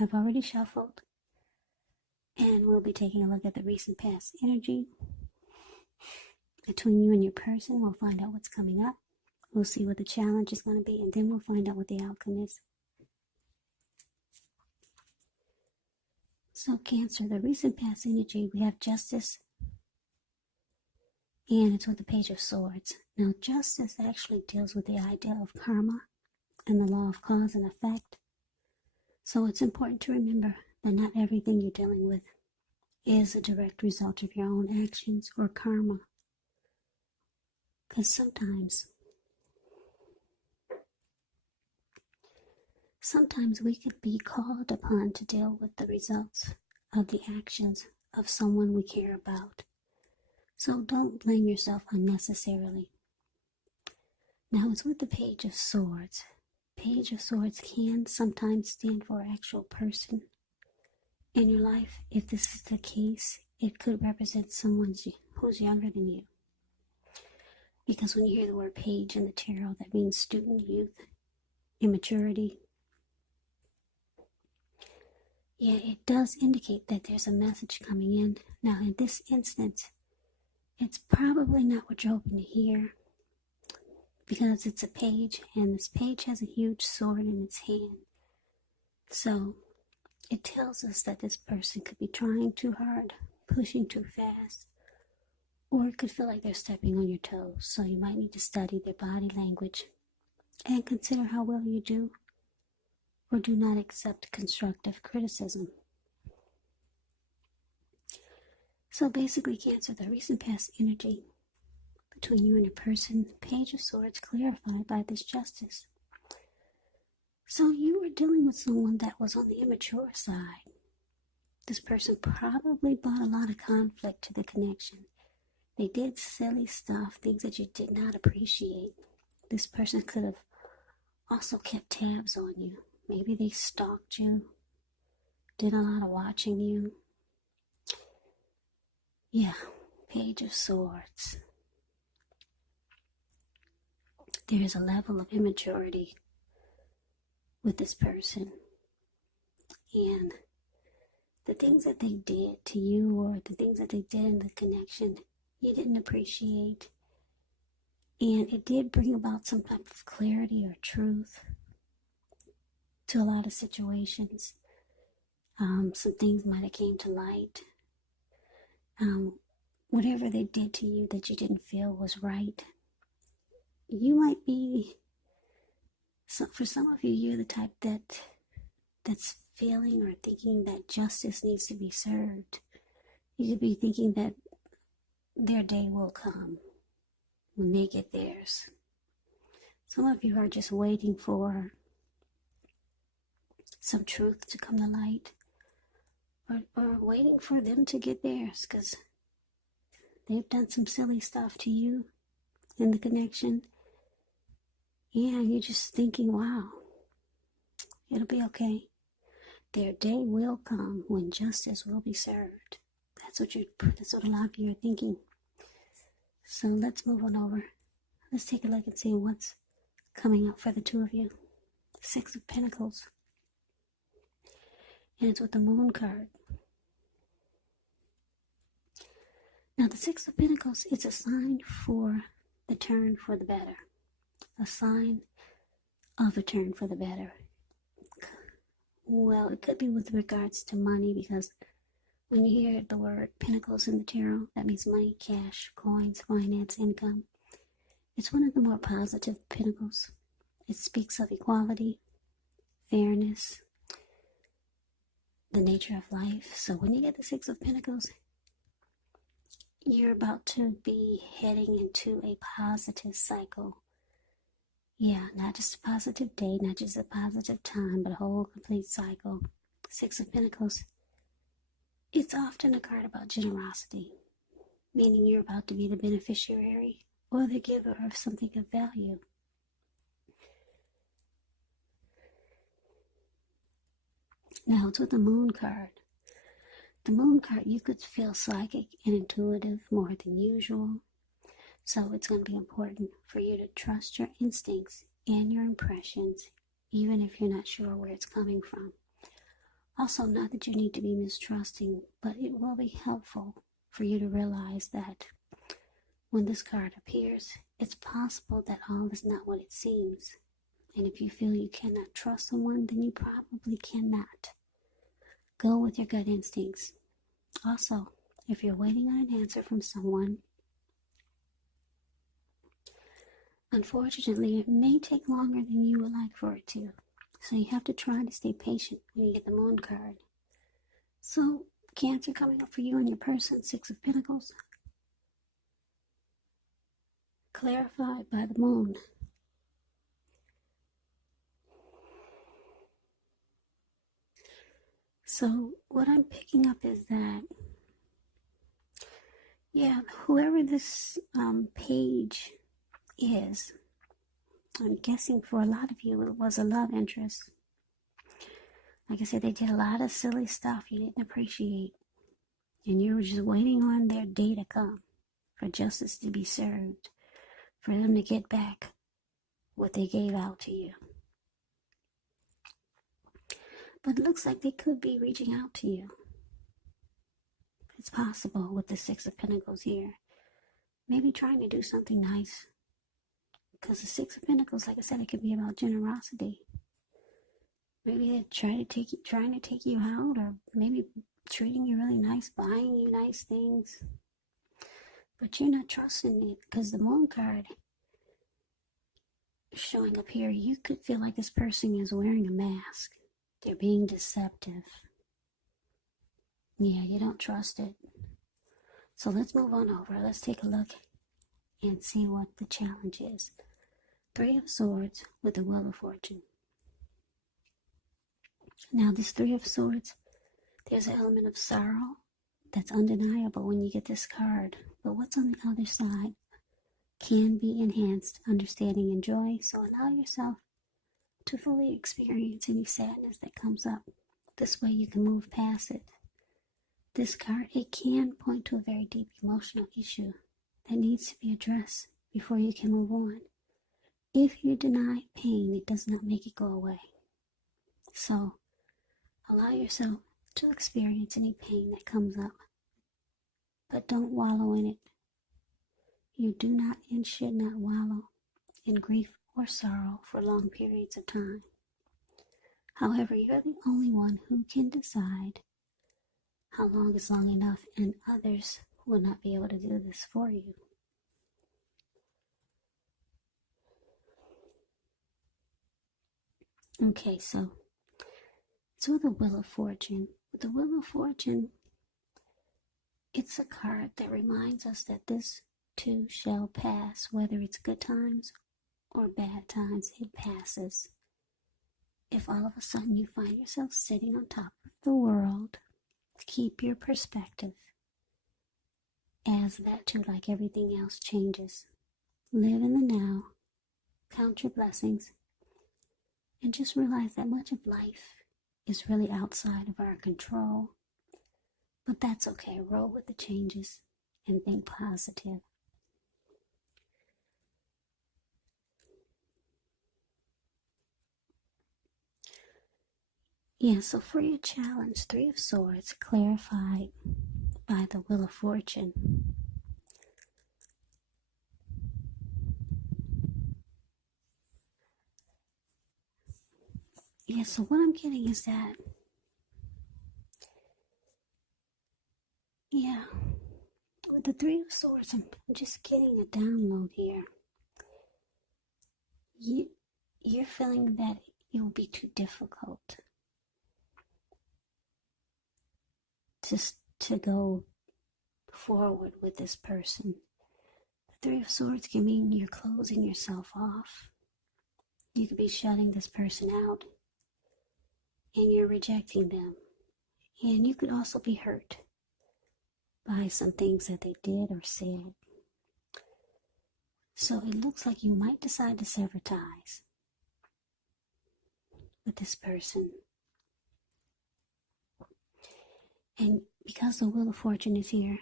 I've already shuffled, and we'll be taking a look at the recent past energy between you and your person. We'll find out what's coming up. We'll see what the challenge is going to be, and then we'll find out what the outcome is. So Cancer, the recent past energy, we have Justice, and it's with the Page of Swords. Now, Justice actually deals with the idea of karma and the law of cause and effect. So it's important to remember that not everything you're dealing with is a direct result of your own actions or karma. Because sometimes we could be called upon to deal with the results of the actions of someone we care about. So don't blame yourself unnecessarily. Now it's with the Page of Swords. Page of Swords can sometimes stand for an actual person in your life. If this is the case, it could represent someone who's younger than you. Because when you hear the word page in the tarot, that means student, youth, immaturity. Yeah, it does indicate that there's a message coming in. Now, in this instance, it's probably not what you're hoping to hear, because it's a page, and this page has a huge sword in its hand. So, it tells us that this person could be trying too hard, pushing too fast, or it could feel like they're stepping on your toes. So you might need to study their body language and consider how well you do or do not accept constructive criticism. So basically, Cancer, the recent past energy between you and your person, Page of Swords clarified by this Justice. So you were dealing with someone that was on the immature side. This person probably brought a lot of conflict to the connection. They did silly stuff, things that you did not appreciate. This person could have also kept tabs on you. Maybe they stalked you, did a lot of watching you. Yeah, Page of Swords. There is a level of immaturity with this person. And the things that they did to you, or the things that they did in the connection, you didn't appreciate. And it did bring about some type of clarity or truth to a lot of situations. Some things might have came to light. Whatever they did to you that you didn't feel was right, you might be, for some of you, you're the type that's feeling or thinking that justice needs to be served. You could be thinking that their day will come when they get theirs. Some of you are just waiting for some truth to come to light, or waiting for them to get theirs, because they've done some silly stuff to you in the connection. Yeah, you're just thinking, wow, it'll be okay. Their day will come when justice will be served. That's what a lot of you are thinking. So let's move on over. Let's take a look and see what's coming up for the two of you. Six of Pentacles. And it's with the Moon card. Now, the Six of Pentacles, it's a sign for the turn for the better. A sign of a turn for the better. Well, it could be with regards to money, because when you hear the word Pentacles in the tarot, that means money, cash, coins, finance, income. It's one of the more positive Pentacles. It speaks of equality, fairness, the nature of life. So when you get the Six of Pentacles, you're about to be heading into a positive cycle. Yeah, not just a positive day, not just a positive time, but a whole complete cycle. Six of Pentacles. It's often a card about generosity, meaning you're about to be the beneficiary or the giver of something of value. Now, it's with the Moon card. The Moon card, you could feel psychic and intuitive more than usual. So it's going to be important for you to trust your instincts and your impressions, even if you're not sure where it's coming from. Also, not that you need to be mistrusting, but it will be helpful for you to realize that when this card appears, it's possible that all is not what it seems. And if you feel you cannot trust someone, then you probably cannot. Go with your gut instincts. Also, if you're waiting on an answer from someone, unfortunately, it may take longer than you would like for it to. So you have to try to stay patient when you get the Moon card. So, Cancer coming up for you and your person, Six of Pentacles. Clarified by the Moon. So, what I'm picking up is that, yeah, whoever this page is, I'm guessing for a lot of you it was a love interest. Like I said, they did a lot of silly stuff you didn't appreciate. And you were just waiting on their day to come for justice to be served, for them to get back what they gave out to you. But it looks like they could be reaching out to you. It's possible with the Six of Pentacles here. Maybe trying to do something nice. Because the Six of Pentacles, like I said, it could be about generosity. Maybe they're trying to take you out, or maybe treating you really nice, buying you nice things. But you're not trusting it, because the Moon card showing up here, you could feel like this person is wearing a mask. They're being deceptive. Yeah, you don't trust it. So let's move on over. Let's take a look and see what the challenge is. Three of Swords with the Wheel of Fortune. Now, this Three of Swords, there's an element of sorrow that's undeniable when you get this card. But what's on the other side can be enhanced understanding and joy. So allow yourself to fully experience any sadness that comes up. This way you can move past it. This card, it can point to a very deep emotional issue that needs to be addressed before you can move on. If you deny pain, it does not make it go away. So allow yourself to experience any pain that comes up, but don't wallow in it. You do not and should not wallow in grief or sorrow for long periods of time. However, you're the only one who can decide how long is long enough, and others will not be able to do this for you. Okay, so it's with the Wheel of Fortune. With the Wheel of Fortune, it's a card that reminds us that this too shall pass. Whether it's good times or bad times, it passes. If all of a sudden you find yourself sitting on top of the world, keep your perspective, as that too, like everything else, changes. Live in the now, count your blessings, and just realize that much of life is really outside of our control. But that's okay. Roll with the changes and think positive. Yeah, so for your challenge, Three of Swords, clarified by the Wheel of Fortune. Yeah, so what I'm getting is that, yeah, with the Three of Swords, I'm just getting a download here. You're feeling that it will be too difficult to go forward with this person. The Three of Swords can mean you're closing yourself off. You could be shutting this person out, and you're rejecting them. And you could also be hurt by some things that they did or said. So it looks like you might decide to sever ties with this person. And because the Wheel of Fortune is here,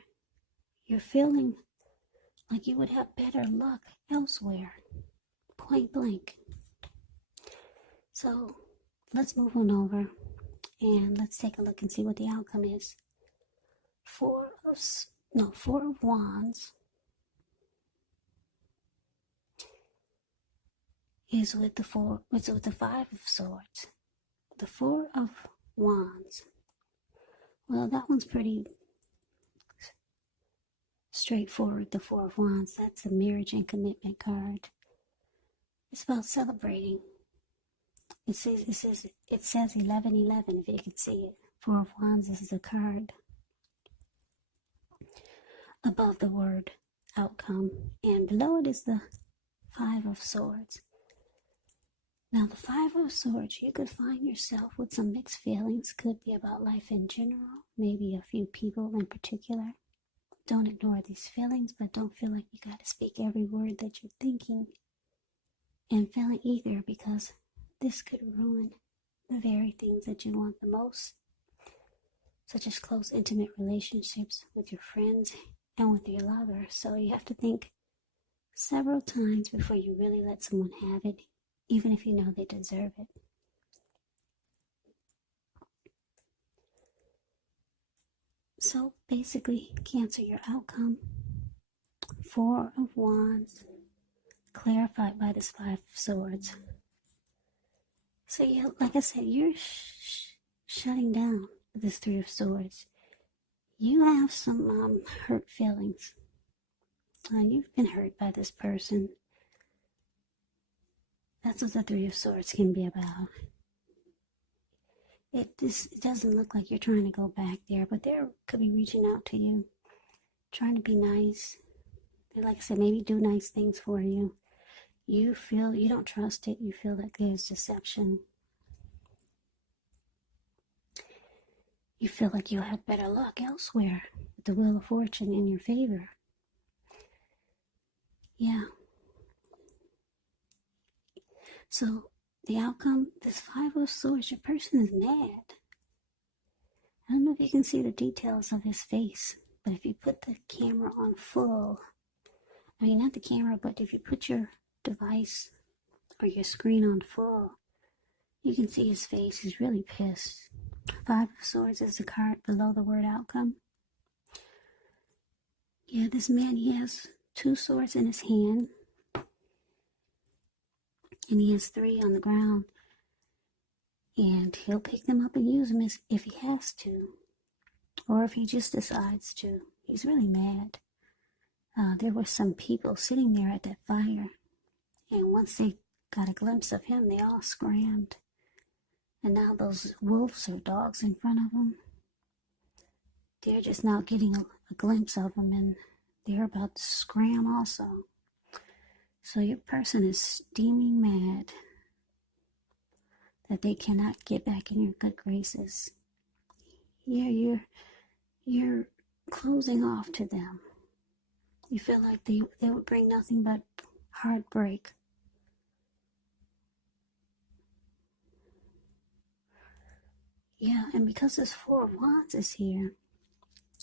you're feeling like you would have better luck elsewhere. Point blank. So let's move on over And let's take a look and see what the outcome is. Four of Wands is with the Five of Swords. The Four of Wands. Well, that one's pretty straightforward. The Four of Wands. That's a marriage and commitment card. It's about celebrating. It says 1111 if you can see it. Four of Wands is a card above the word outcome, and below it is the Five of Swords. Now the Five of Swords, you could find yourself with some mixed feelings. Could be about life in general, maybe a few people in particular. Don't ignore these feelings, but don't feel like you got to speak every word that you're thinking and feeling either, because this could ruin the very things that you want the most, such as close, intimate relationships with your friends and with your lover. So you have to think several times before you really let someone have it, even if you know they deserve it. So basically, Cancer, your outcome, Four of Wands, clarified by this Five of Swords. So yeah, like I said, you're shutting down with this Three of Swords. You have some hurt feelings. You've been hurt by this person. That's what the Three of Swords can be about. It doesn't look like you're trying to go back there, but they could be reaching out to you, trying to be nice. Like I said, maybe do nice things for you. You feel you don't trust it. You feel that there's deception. You feel like you'll have better luck elsewhere with the Wheel of Fortune in your favor. Yeah. So the outcome, this Five of Swords, your person is mad. I don't know if you can see the details of his face, but if you put the camera on full, I mean not the camera, but if you put your device or your screen on full, you can see his face. He's really pissed. Five of Swords is the card below the word outcome. Yeah, this man, he has two swords in his hand, and he has three on the ground, and he'll pick them up and use them if he has to, or if he just decides to. He's really mad. There were some people sitting there at that fire, and once they got a glimpse of him, they all scrammed. And now those wolves or dogs in front of them, they're just now getting a glimpse of him, and they're about to scram also. So your person is steaming mad that they cannot get back in your good graces. Yeah, you're closing off to them. You feel like they would bring nothing but heartbreak. Yeah, and because this Four of Wands is here,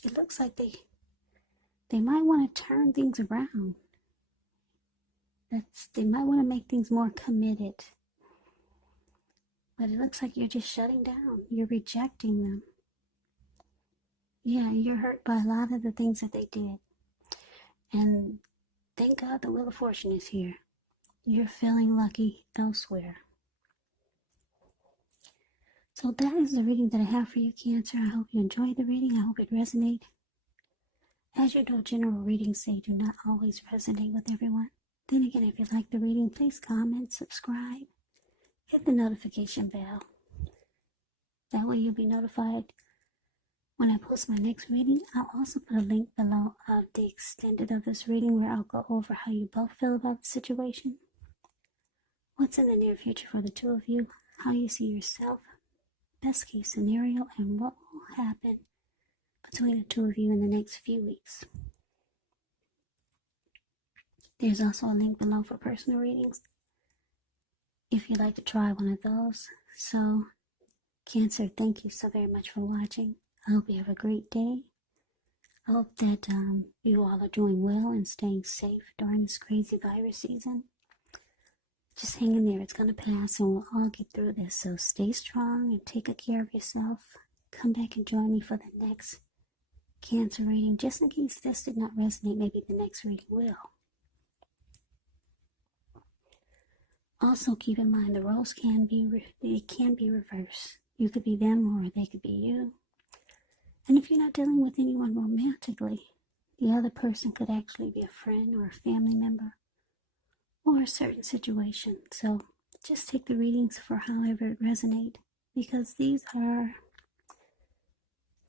it looks like they might want to turn things around. They might want to make things more committed. But it looks like you're just shutting down. You're rejecting them. Yeah, you're hurt by a lot of the things that they did. And thank God the Wheel of Fortune is here. You're feeling lucky elsewhere. So that is the reading that I have for you, Cancer. I hope you enjoyed the reading. I hope it resonated. As you know, general readings say do not always resonate with everyone. Then again, if you like the reading, please comment, subscribe, hit the notification bell. That way you'll be notified when I post my next reading. I'll also put a link below of the extended of this reading where I'll go over how you both feel about the situation, what's in the near future for the two of you, how you see yourself, best case scenario, and what will happen between the two of you in the next few weeks. There's also a link below for personal readings if you'd like to try one of those. So, Cancer, thank you so very much for watching. I hope you have a great day. I hope that you all are doing well and staying safe during this crazy virus season. Just hang in there. It's going to pass and we'll all get through this. So stay strong and take good care of yourself. Come back and join me for the next Cancer reading. Just in case this did not resonate, maybe the next reading will. Also keep in mind the roles can be reversed. You could be them or they could be you. And if you're not dealing with anyone romantically, the other person could actually be a friend or a family member or a certain situation. So just take the readings for however it resonates, because these are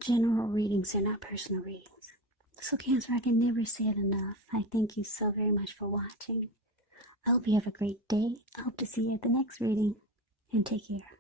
general readings, they're not personal readings. So Cancer, I can never say it enough. I thank you so very much for watching. I hope you have a great day. I hope to see you at the next reading, and take care.